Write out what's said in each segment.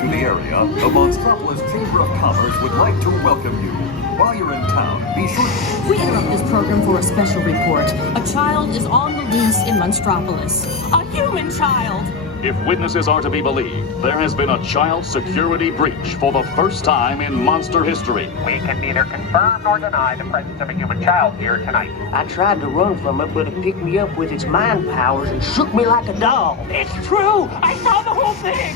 to the area, the Monstropolis Chamber of Commerce would like to welcome you. While you're in town, be sure to... We interrupt this program for a special report. A child is on the loose in Monstropolis. A human child! If witnesses are to be believed, there has been a child security breach for the first time in monster history. We can neither confirm nor deny the presence of a human child here tonight. I tried to run from it, but it picked me up with its mind powers and shook me like a doll. It's true! I saw the whole thing!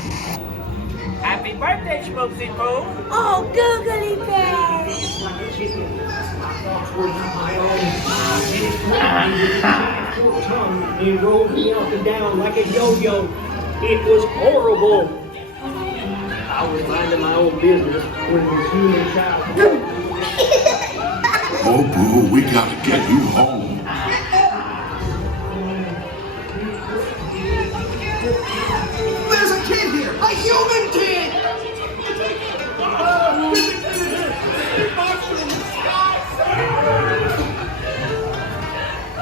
Happy birthday, Schmoozy Poo! Oh, googly bears! He rolled me up and down like a yo-yo. It was horrible. I was minding my own business when this human child... Oh, Boo, we gotta get you home. There's a kid here! A human kid!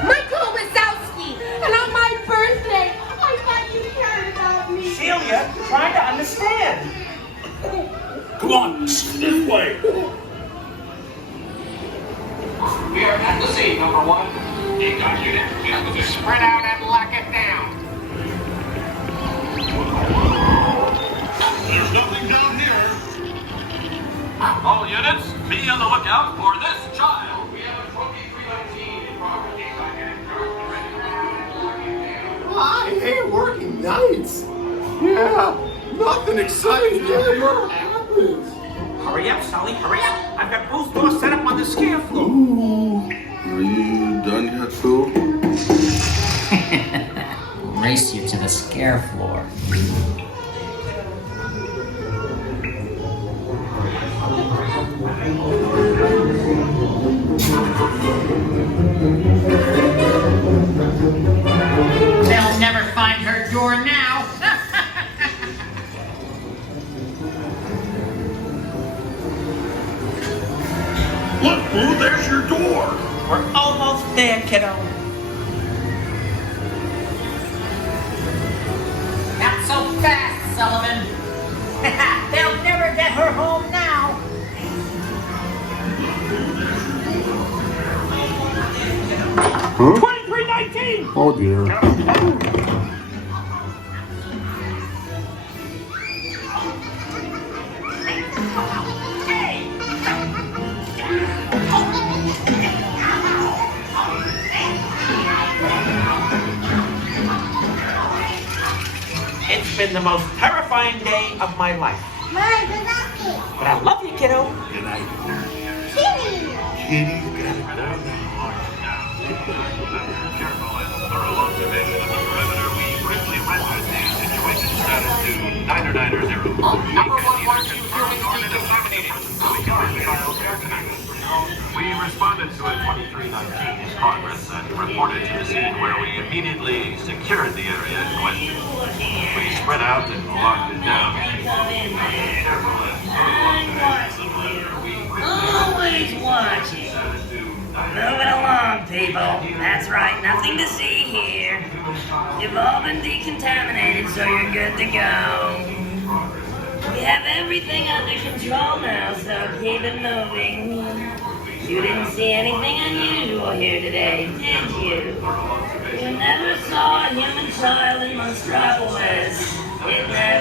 Michael Wazowski! And on my birthday, I thought you cared about me. Celia, try to understand. Come on, this way. We are at the scene, number one. Got unit. Spread out and lock it down. There's nothing down here. All units, be on the lookout for this child. We have a trophy 319 in progress. I hate working nights. Yeah, nothing exciting ever happens. Hurry up, Sulley, hurry up. I've got both doors set up on the scare floor. Ooh, are you done yet, Phil? Race you to the scare floor. They'll never find her door now. Look, Boo, there's your door. We're almost there, kiddo. Not so fast, Sullivan. They'll never get her home now. Huh? 2319! Oh, dear. It's been the most terrifying day of my life. Mike Wazowski! But I love you, kiddo. Good night. Kitty! Kitty, got it. Careful and thorough observation of the perimeter, we quickly rendered the situation status to 9900. Number 112 We responded to a 2319's progress and reported to the scene where we immediately secured the area in question. We spread out and locked it down. Careful and Always watching. Moving along, people. That's right, nothing to see here. You've all been decontaminated, so you're good to go. We have everything under control now, so keep it moving. You didn't see anything unusual here today, did you? You never saw a human child in Monstropolis. It never